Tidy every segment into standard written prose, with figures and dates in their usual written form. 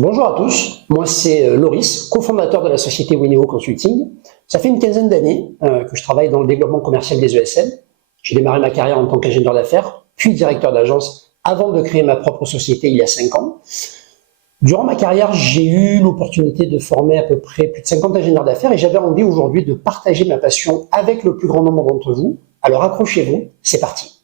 Bonjour à tous, moi c'est Loris, cofondateur de la société Wineo Consulting. Ça fait une quinzaine d'années que je travaille dans le développement commercial des ESN. J'ai démarré ma carrière en tant qu'ingénieur d'affaires, puis directeur d'agence, avant de créer ma propre société il y a 5 ans. Durant ma carrière, j'ai eu l'opportunité de former à peu près plus de 50 ingénieurs d'affaires et j'avais envie aujourd'hui de partager ma passion avec le plus grand nombre d'entre vous. Alors accrochez-vous, c'est parti.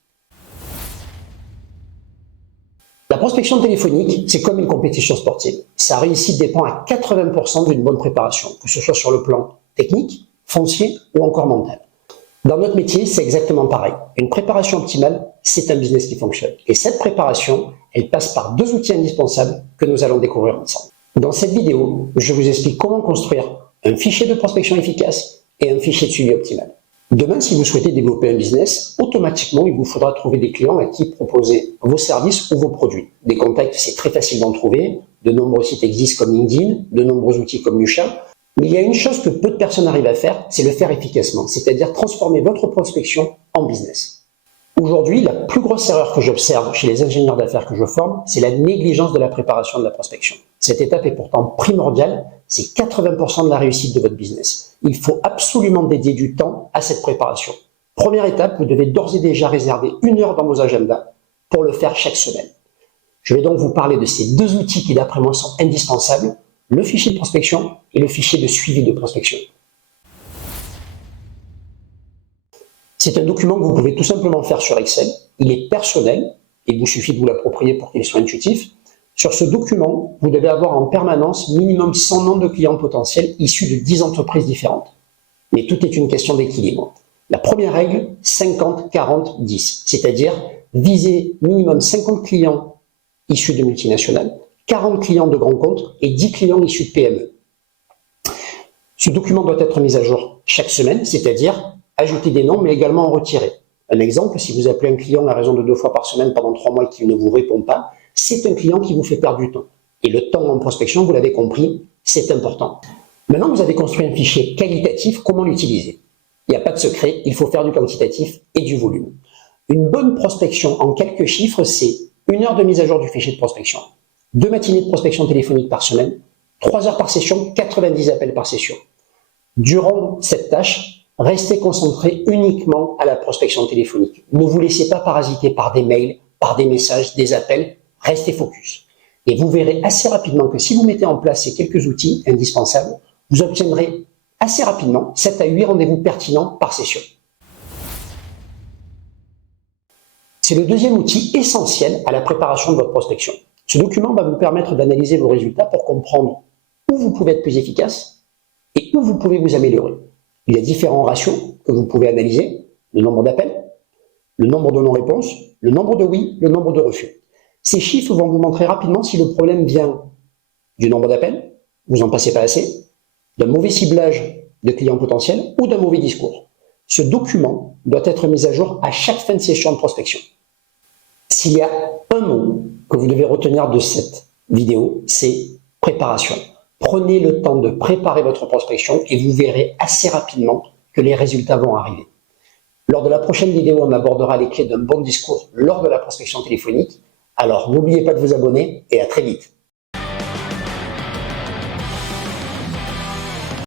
La prospection téléphonique, c'est comme une compétition sportive. Sa réussite dépend à 80% d'une bonne préparation, que ce soit sur le plan technique, foncier ou encore mental. Dans notre métier, c'est exactement pareil. Une préparation optimale, c'est un business qui fonctionne. Et cette préparation, elle passe par 2 outils indispensables que nous allons découvrir ensemble. Dans cette vidéo, je vous explique comment construire un fichier de prospection efficace et un fichier de suivi optimal. Demain, si vous souhaitez développer un business, automatiquement, il vous faudra trouver des clients à qui proposer vos services ou vos produits. Des contacts, c'est très facile d'en trouver. De nombreux sites existent comme LinkedIn, de nombreux outils comme Lusha. Mais il y a une chose que peu de personnes arrivent à faire, c'est le faire efficacement, c'est-à-dire transformer votre prospection en business. Aujourd'hui, la plus grosse erreur que j'observe chez les ingénieurs d'affaires que je forme, c'est la négligence de la préparation de la prospection. Cette étape est pourtant primordiale, c'est 80% de la réussite de votre business. Il faut absolument dédier du temps à cette préparation. Première étape, vous devez d'ores et déjà réserver 1 heure dans vos agendas pour le faire chaque semaine. Je vais donc vous parler de ces 2 outils qui, d'après moi, sont indispensables, le fichier de prospection et le fichier de suivi de prospection. C'est un document que vous pouvez tout simplement faire sur Excel. Il est personnel, et il vous suffit de vous l'approprier pour qu'il soit intuitif. Sur ce document, vous devez avoir en permanence minimum 100 noms de clients potentiels issus de 10 entreprises différentes. Mais tout est une question d'équilibre. La première règle, 50-40-10, c'est-à-dire viser minimum 50 clients issus de multinationales, 40 clients de grands comptes et 10 clients issus de PME. Ce document doit être mis à jour chaque semaine, c'est-à-dire ajouter des noms, mais également en retirer. Un exemple, si vous appelez un client à raison de 2 fois par semaine pendant 3 mois et qu'il ne vous répond pas, c'est un client qui vous fait perdre du temps. Et le temps en prospection, vous l'avez compris, c'est important. Maintenant que vous avez construit un fichier qualitatif, comment l'utiliser? Il n'y a pas de secret, il faut faire du quantitatif et du volume. Une bonne prospection en quelques chiffres, c'est 1 heure de mise à jour du fichier de prospection, 2 matinées de prospection téléphonique par semaine, 3 heures par session, 90 appels par session. Durant cette tâche, restez concentré uniquement à la prospection téléphonique. Ne vous laissez pas parasiter par des mails, par des messages, des appels. Restez focus. Et vous verrez assez rapidement que si vous mettez en place ces quelques outils indispensables, vous obtiendrez assez rapidement 7 à 8 rendez-vous pertinents par session. C'est le deuxième outil essentiel à la préparation de votre prospection. Ce document va vous permettre d'analyser vos résultats pour comprendre où vous pouvez être plus efficace et où vous pouvez vous améliorer. Il y a différents ratios que vous pouvez analyser, le nombre d'appels, le nombre de non-réponses, le nombre de oui, le nombre de refus. Ces chiffres vont vous montrer rapidement si le problème vient du nombre d'appels, vous en passez pas assez, d'un mauvais ciblage de clients potentiels ou d'un mauvais discours. Ce document doit être mis à jour à chaque fin de session de prospection. S'il y a un mot que vous devez retenir de cette vidéo, c'est préparation. Prenez le temps de préparer votre prospection et vous verrez assez rapidement que les résultats vont arriver. Lors de la prochaine vidéo, on abordera les clés d'un bon discours lors de la prospection téléphonique. Alors n'oubliez pas de vous abonner et à très vite.